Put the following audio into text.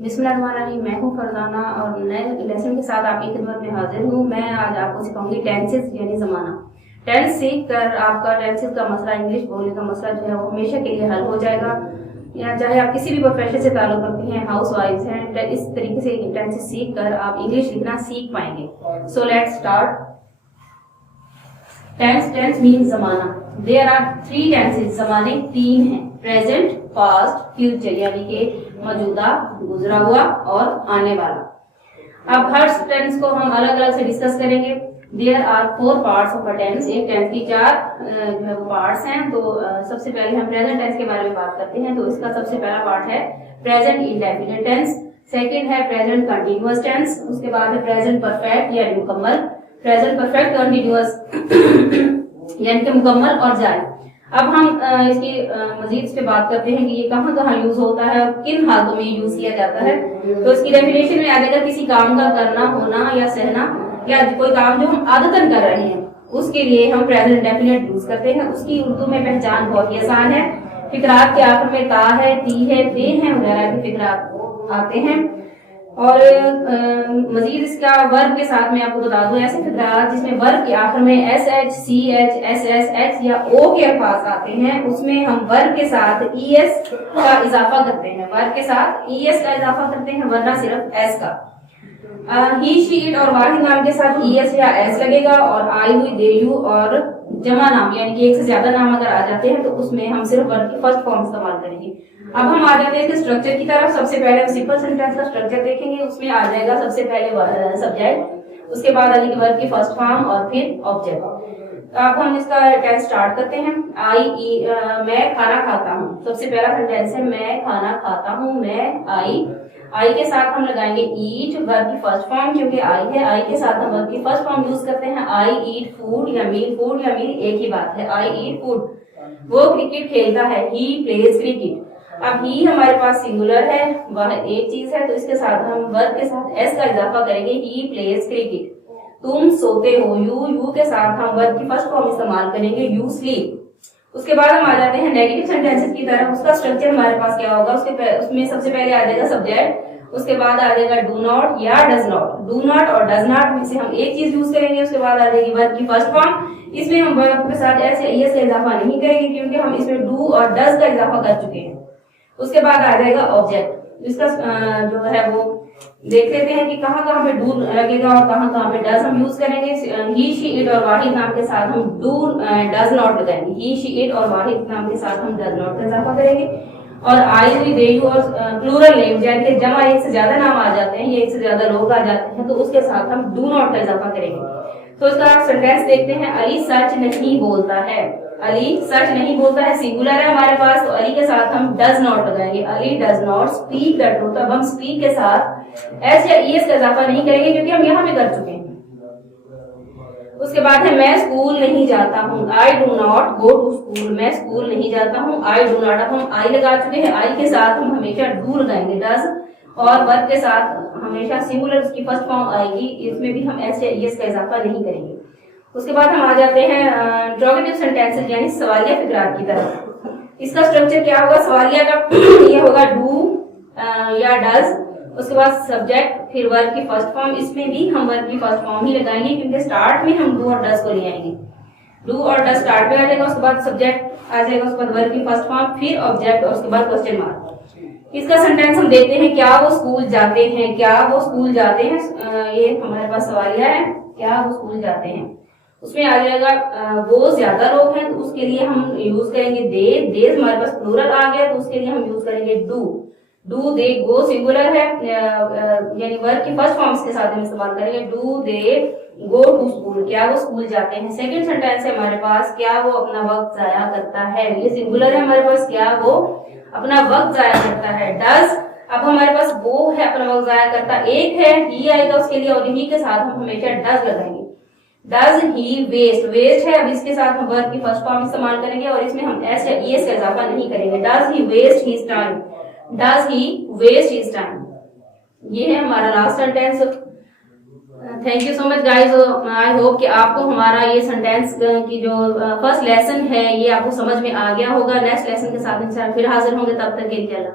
बिस्मिल्लाहिर्रहमानिर्रहीम। मैं हूँ फरजाना और नए लेसन के साथ आपकी खिदमत में हाजिर हूँ। मैं आज आपको सिखाऊंगी टेंसेस यानी ज़माना। टेंस सीख कर आपका टेंसेस का मसला, इंग्लिश बोलने का मसला जो है वो हमेशा के लिए हल हो जाएगा। या चाहे आप किसी भी प्रोफेशन से ताल्लुक़ रखते हैं, हाउस वाइफ हैं, इस तरीके से टेंसेस सीख कर आप इंग्लिश लिखना सीख पाएंगे। So let's start. Tense means ज़माना। There are 3 tenses. ज़माने 3 हैं, प्रेजेंट, पास्ट, फ्यूचर, यानी कि मौजूदा, गुजरा हुआ और आने वाला। अब हर टेंस को हम अलग अलग से डिस्कस करेंगे। There are 4 parts of a tense. एक टेंस की 4 जो है वो पार्ट्स हैं। तो सबसे पहले हम प्रेजेंट टेंस के बारे में बात करते हैं। तो इसका सबसे पहला पार्ट है प्रेजेंट इंडेफिनिट टेंस। सेकंड है प्रेजेंट कंटिन्यूअस टेंस। उसके बाद है प्रेजेंट परफेक्ट यानी मुकम्मल, प्रेजेंट परफेक्ट कंटिन्यूअस यानी कि मुकम्मल और जायद। अब हम इसकी मजीद इस पे बात करते हैं कि ये कहाँ कहाँ यूज होता है और किन हालतों में यूज किया जाता है। तो इसकी डेफिनेशन में आ जाएगा किसी काम का करना, होना या सहना, या कोई काम जो हम आदतन कर रहे हैं उसके लिए हम प्रेजेंट डेफिनेट यूज करते हैं। उसकी उर्दू में पहचान बहुत ही आसान है। फिक्रात के आखिर में ता है, ती है, ते हैं वगैरह के फिक्रात आते हैं। और मजीद इसका वर्ब के साथ मैं आपको बता दूं, ऐसे फिक्रात जिसमें वर्ब के आखिर में S H, C H, S S, H या ओ के अल्फाज आते हैं, उसमें हम वर्ब के साथ ई एस का इजाफा करते हैं। वर्ब के साथ ई एस का इजाफा करते हैं, वरना सिर्फ एस का। ही, शी, इट और वाहिद नाम के साथ ई एस या एस लगेगा। और आई, हुई, दे, यू और जमा नाम यानी कि एक से ज्यादा नाम अगर आ जाते हैं तो उसमें हम सिर्फ वर्ब की फर्स्ट फॉर्म इस्तेमाल करेंगे। अब हम आ जाते हैं इसके स्ट्रक्चर की तरफ। सबसे पहले हम सिंपल सेंटेंस का स्ट्रक्चर देखेंगे। उसमें आ जाएगा सबसे पहले सब्जेक्ट, उसके बाद आएगी वर्ब की फर्स्ट फॉर्म और फिर ऑब्जेक्ट। अब हम इसका टेंस स्टार्ट करते हैं। मैं खाना खाता हूँ। सबसे पहला सेंटेंस है मैं खाना खाता हूँ। मैं आई के साथ हम लगाएंगे ईट, वर्ब की फर्स्ट फॉर्म, क्योंकि आई है, आई के साथ हम वर्ब की फर्स्ट फॉर्म यूज करते हैं। आई ईट फूड या मील एक ही बात है। आई ईट फूड। वो क्रिकेट खेलता है, ही प्लेज क्रिकेट। अब ही हमारे पास सिंगुलर है, वह एक चीज है, तो इसके साथ हम वर्ब के साथ एस का इजाफा करेंगे, ही प्लेज क्रिकेट। तुम सोते हो, यू के साथ हम वर्ब की फर्स्ट फॉर्म इस्तेमाल करेंगे, यू स्लीप। उसके बाद हम आ जाते हैं नेगेटिव सेंटेंसेस की तरफ। उसका स्ट्रक्चर हमारे पास क्या होगा, उसमें सबसे पहले आ जाएगा सब्जेक्ट, उसके बाद आ जाएगा डू नॉट या डज नॉट। डू नॉट और डज नॉट में से हम एक चीज यूज करेंगे। उसके बाद आ जाएगी वर्ब की फर्स्ट फॉर्म। इसमें हम वर्ब के साथ एस या ईएस का इजाफा नहीं करेंगे, क्योंकि हम इसमें डू और डज का इजाफा कर चुके हैं। उसके बाद आ जाएगा ऑब्जेक्ट। इसका जो है वो देख लेते हैं कि कहाँ कहाँ पे डू लगेगा और कहाँ कहाँ पे डज हम यूज करेंगे। ही, शी, इट और वाहिद नाम के साथ हम डू डज नॉट लगाएंगे। ही, शी, इट और वाहिद नाम के साथ हम डज नॉट का इजाफा करेंगे। और आई, हुई, दे, यू और प्लूरल नेम यानी कि जमा एक से ज्यादा नाम आ जाते हैं, ये एक से ज्यादा लोग आ जाते हैं, तो उसके साथ हम डू नॉट का इजाफा करेंगे। तो इसका सेंटेंस देखते हैं। अली सच नहीं बोलता है। अली सच नहीं बोलता है, सिंगुलर है हमारे पास, तो अली के साथ हम डज नॉट लगाएंगे। Ali does not speak the truth. अब हम स्पीक के साथ एस या ईएस का इजाफा नहीं करेंगे, क्योंकि हम यहाँ पे कर चुके हैं। उसके बाद है मैं स्कूल नहीं जाता हूँ। I do not go to school. मैं स्कूल नहीं जाता हूँ, आई डू नॉट। अब हम आई लगा चुके हैं, आई के साथ हम हमेशा डू लगाएंगे, डज। और वर्ब के साथ हमेशा सिंगुलर उसकी फर्स्ट फॉर्म आएगी, इसमें भी हम एस या ईएस का इजाफा नहीं करेंगे। उसके बाद हम आ जाते हैं इंट्रोगेटिव सेंटेंसेस यानी सवालिया फिक्रात की तरफ। इसका स्ट्रक्चर क्या होगा सवालिया का ये होगा डू या डज, उसके बाद सब्जेक्ट, फिर वर्ब की फर्स्ट फॉर्म। इसमें भी हम वर्ब की फर्स्ट फॉर्म ही लगाएंगे, क्योंकि स्टार्ट में हम डू और डज को ले आएंगे। डू और डज स्टार्ट में आ जाएगा, उसके बाद सब्जेक्ट आ जाएगा, उसके बाद वर्ब की फर्स्ट फॉर्म, फिर ऑब्जेक्ट और उसके बाद क्वेश्चन मार्क। इसका सेंटेंस हम देखते हैं। क्या वो स्कूल जाते हैं। क्या वो स्कूल जाते हैं, ये हमारे पास सवालिया है। क्या वो स्कूल जाते हैं, उसमें आ जाएगा वो ज्यादा लोग हैं, तो उसके लिए हम यूज करेंगे दे हमारे पास प्लूरल आ गया, तो उसके लिए हम यूज करेंगे डू दे। गो सिंगुलर है, यानी वर्ब की फर्स्ट फॉर्म के साथ हम इस्तेमाल करेंगे, do they go to school. क्या वो स्कूल जाते हैं। सेकंड सेंटेंस है हमारे पास, क्या वो अपना वक्त जाया करता है। ये सिंगुलर है हमारे पास, क्या वो अपना वक्त जाया करता है। डज, अब हमारे पास वो है अपना वक्त जाया करता, एक है ही आएगा उसके लिए, और ही के साथ हम हमेशा डज लगाएंगे। Does he waste. वेस्ट है, अब इसके साथ हम वर्ब की फर्स्ट फॉर्म इस्तेमाल करेंगे, और इसमें हम एस या ईएस का इजाफा नहीं करेंगे। Does he waste his time. Does he waste his time. ये है हमारा last sentence. Thank you so much guys. I hope कि आपको हमारा ये सेंटेंस की जो फर्स्ट लेसन है ये आपको समझ में आ गया होगा। नेक्स्ट लेसन के साथ इंशाल्लाह फिर हाजिर होंगे, तब तक के लिए अल्लाह।